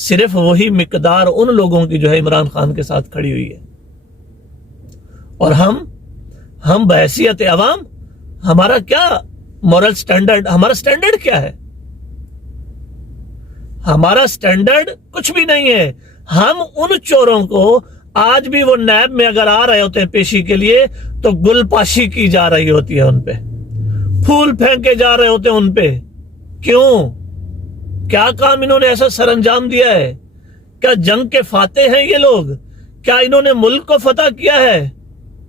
صرف وہی مقدار ان لوگوں کی جو ہے عمران خان کے ساتھ کھڑی ہوئی ہے. اور ہم بحیثیت عوام ہمارا کیا مورل سٹینڈرڈ، ہمارا سٹینڈرڈ کیا ہے؟ ہمارا سٹینڈرڈ کچھ بھی نہیں ہے. ہم ان چوروں کو آج بھی وہ نیب میں اگر آ رہے ہوتے ہیں پیشی کے لیے تو گل پاشی کی جا رہی ہوتی ہے، ان پہ پھول پھینکے جا رہے ہوتے ہیں ان پہ. کیوں؟ کیا کام انہوں نے ایسا سر انجام دیا ہے؟ کیا جنگ کے فاتح ہیں یہ لوگ؟ کیا انہوں نے ملک کو فتح کیا ہے؟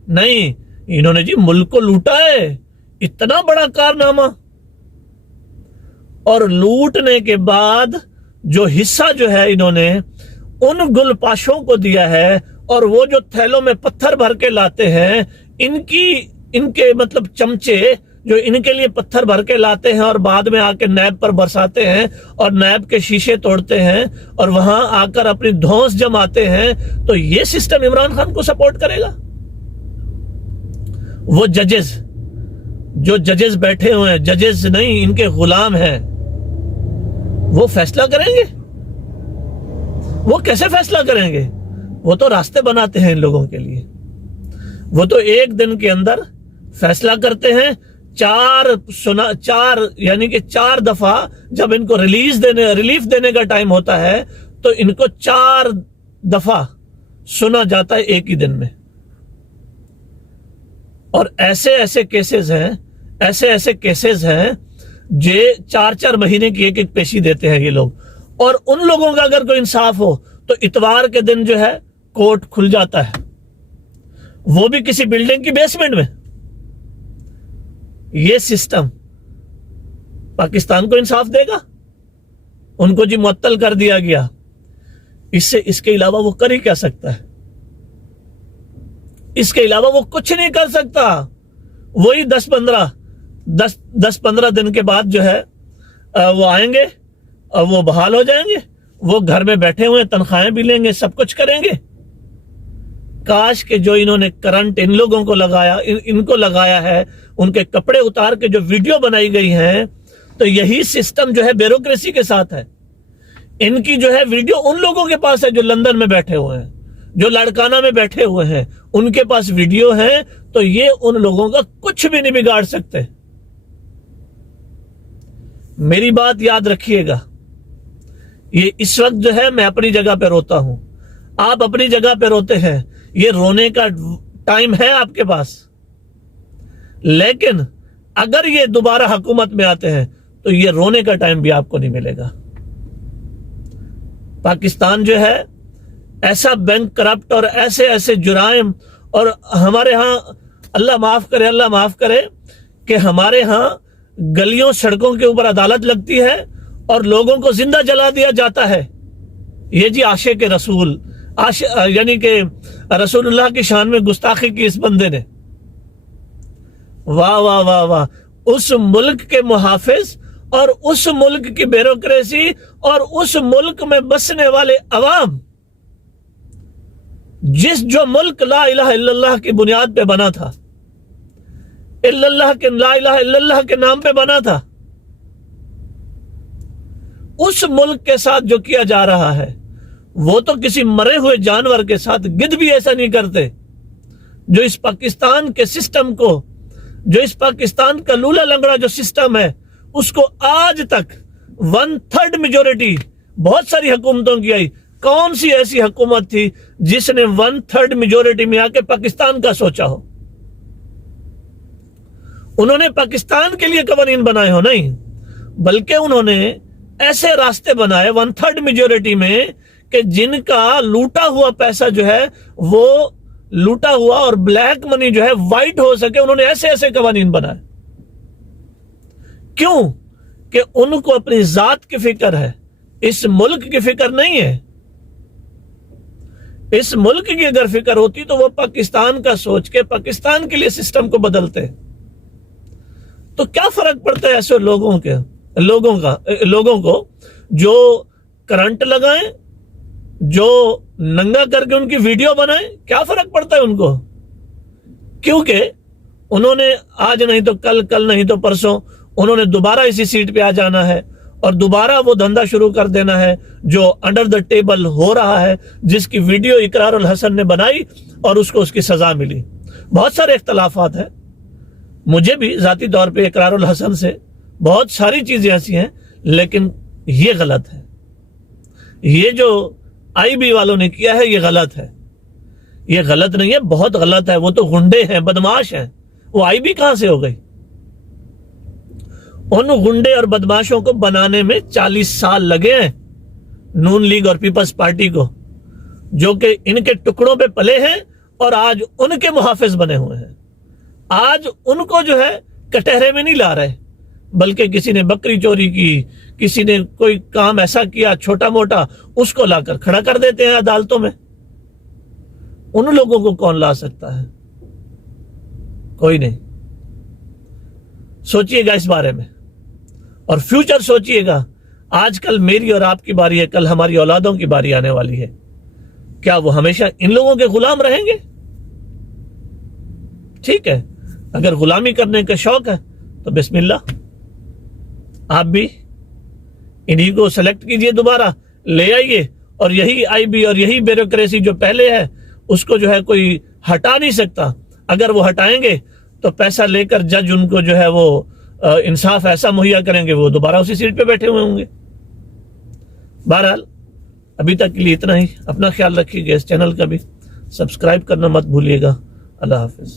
نہیں، انہوں نے جی ملک کو لوٹا ہے. اتنا بڑا کارنامہ. اور لوٹنے کے بعد جو حصہ جو ہے انہوں نے ان گل پاشوں کو دیا ہے، اور وہ جو تھیلوں میں پتھر بھر کے لاتے ہیں، ان کے مطلب چمچے جو ان کے لیے پتھر بھر کے لاتے ہیں اور بعد میں آ کے نیب پر برساتے ہیں اور نیب کے شیشے توڑتے ہیں اور وہاں آ کر اپنی دھونس جماتے ہیں، تو یہ سسٹم عمران خان کو سپورٹ کرے گا؟ وہ جو ججز بیٹھے ہوئے ہیں، ججز نہیں، ان کے غلام ہیں، وہ فیصلہ کریں گے؟ وہ کیسے فیصلہ کریں گے؟ وہ تو راستے بناتے ہیں ان لوگوں کے لیے. وہ تو ایک دن کے اندر فیصلہ کرتے ہیں. یعنی کہ 4 دفعہ جب ان کو ریلیف دینے کا ٹائم ہوتا ہے تو ان کو 4 دفعہ سنا جاتا ہے ایک ہی دن میں. اور ایسے کیسز ہیں جو 4 مہینے کی ایک پیشی دیتے ہیں یہ لوگ. اور ان لوگوں کا اگر کوئی انصاف ہو تو اتوار کے دن جو ہے کورٹ کھل جاتا ہے، وہ بھی کسی بلڈنگ کی بیسمنٹ میں. یہ سسٹم پاکستان کو انصاف دے گا؟ ان کو جی معطل کر دیا گیا. اس کے علاوہ وہ کر ہی کیا سکتا ہے؟ اس کے علاوہ وہ کچھ نہیں کر سکتا. وہی 10-15 دن کے بعد جو ہے وہ آئیں گے اور وہ بحال ہو جائیں گے. وہ گھر میں بیٹھے ہوئے تنخواہیں بھی لیں گے، سب کچھ کریں گے. کاش کہ جو انہوں نے کرنٹ ان لوگوں کو لگایا ہے، ان کے کپڑے اتار کے جو ویڈیو بنائی گئی ہیں، تو یہی سسٹم جو ہے بیوروکریسی کے ساتھ ہے. ان کی جو ہے ویڈیو ان لوگوں کے پاس ہے جو لندن میں بیٹھے ہوئے ہیں، جو لاڑکانہ میں بیٹھے ہوئے ہیں، ان کے پاس ویڈیو ہے. تو یہ ان لوگوں کا کچھ بھی نہیں بگاڑ سکتے. میری بات یاد رکھیے گا. یہ اس وقت جو ہے میں اپنی جگہ پہ روتا ہوں، آپ اپنی جگہ پہ روتے ہیں. یہ رونے کا ٹائم ہے آپ کے پاس، لیکن اگر یہ دوبارہ حکومت میں آتے ہیں تو یہ رونے کا ٹائم بھی آپ کو نہیں ملے گا. پاکستان جو ہے ایسا بینک کرپٹ اور ایسے جرائم، اور ہمارے ہاں اللہ معاف کرے کہ ہمارے ہاں گلیوں سڑکوں کے اوپر عدالت لگتی ہے اور لوگوں کو زندہ جلا دیا جاتا ہے. یہ جی عاشق رسول، یعنی کہ رسول اللہ کی شان میں گستاخی کی اس بندے نے. واہ واہ واہ واہ. اس ملک کے محافظ اور اس ملک کی بیوروکریسی اور اس ملک میں بسنے والے عوام، جو ملک لا الہ الا اللہ کی بنیاد پہ بنا تھا، لا الہ الا اللہ کے نام پہ بنا تھا، اس ملک کے ساتھ جو کیا جا رہا ہے وہ تو کسی مرے ہوئے جانور کے ساتھ گدھ بھی ایسا نہیں کرتے. جو اس پاکستان کے سسٹم کو، جو اس پاکستان کا لولا لنگڑا جو سسٹم ہے، اس کو آج تک 1/3 میجورٹی بہت ساری حکومتوں کی آئی. کون سی ایسی حکومت تھی جس نے 1/3 میجورٹی میں آ کے پاکستان کا سوچا ہو؟ انہوں نے پاکستان کے لیے قوانین بنائے ہو نہیں، بلکہ انہوں نے ایسے راستے بنائے 1/3 میجورٹی میں کہ جن کا لوٹا ہوا پیسہ جو ہے وہ لوٹا ہوا اور بلیک منی جو ہے وائٹ ہو سکے. انہوں نے ایسے قوانین بنائے. کیوں؟ کہ ان کو اپنی ذات کی فکر ہے، اس ملک کی فکر نہیں ہے. اس ملک کی اگر فکر ہوتی تو وہ پاکستان کا سوچ کے پاکستان کے لیے سسٹم کو بدلتے. تو کیا فرق پڑتا ہے ایسے لوگوں کو جو کرنٹ لگائیں، جو ننگا کر کے ان کی ویڈیو بنائیں؟ کیا فرق پڑتا ہے ان کو؟ کیونکہ انہوں نے آج نہیں تو کل نہیں تو پرسوں انہوں نے دوبارہ اسی سیٹ پہ آ جانا ہے اور دوبارہ وہ دھندا شروع کر دینا ہے جو انڈر دا ٹیبل ہو رہا ہے، جس کی ویڈیو اقرار الحسن نے بنائی اور اس کو اس کی سزا ملی۔ بہت سارے اختلافات ہیں، مجھے بھی ذاتی طور پہ اقرار الحسن سے بہت ساری چیزیں ایسی ہیں، لیکن یہ غلط ہے۔ یہ جو آئی بی والوں نے کیا ہے یہ غلط ہے، یہ غلط نہیں ہے، بہت غلط ہے۔ وہ تو گنڈے ہیں، بدماش ہیں، وہ آئی بی کہاں سے ہو گئی؟ ان گنڈے اور بدماشوں کو بنانے میں 40 سال لگے ہیں، نون لیگ اور پیپلز پارٹی کو، جو کہ ان کے ٹکڑوں پہ پلے ہیں اور آج ان کے محافظ بنے ہوئے ہیں۔ آج ان کو جو ہے کٹہرے میں نہیں لا رہے، بلکہ کسی نے بکری چوری کی، کسی نے کوئی کام ایسا کیا چھوٹا موٹا، اس کو لا کر کھڑا کر دیتے ہیں عدالتوں میں۔ ان لوگوں کو کون لا سکتا ہے؟ کوئی نہیں۔ سوچئے گا اس بارے میں، اور فیوچر سوچئے گا۔ آج کل میری اور آپ کی باری ہے، کل ہماری اولادوں کی باری آنے والی ہے۔ کیا وہ ہمیشہ ان لوگوں کے غلام رہیں گے؟ ٹھیک ہے، اگر غلامی کرنے کا شوق ہے تو بسم اللہ، آپ بھی انہی کو سلیکٹ کیجئے، دوبارہ لے آئیے، اور یہی آئی بی اور یہی بیوروکریسی جو پہلے ہے اس کو جو ہے کوئی ہٹا نہیں سکتا۔ اگر وہ ہٹائیں گے تو پیسہ لے کر جج ان کو جو ہے وہ انصاف ایسا مہیا کریں گے، وہ دوبارہ اسی سیٹ پہ بیٹھے ہوئے ہوں گے۔ بہرحال ابھی تک کے لیے اتنا ہی۔ اپنا خیال رکھیے گا، اس چینل کا بھی سبسکرائب کرنا مت بھولیے گا۔ اللہ حافظ۔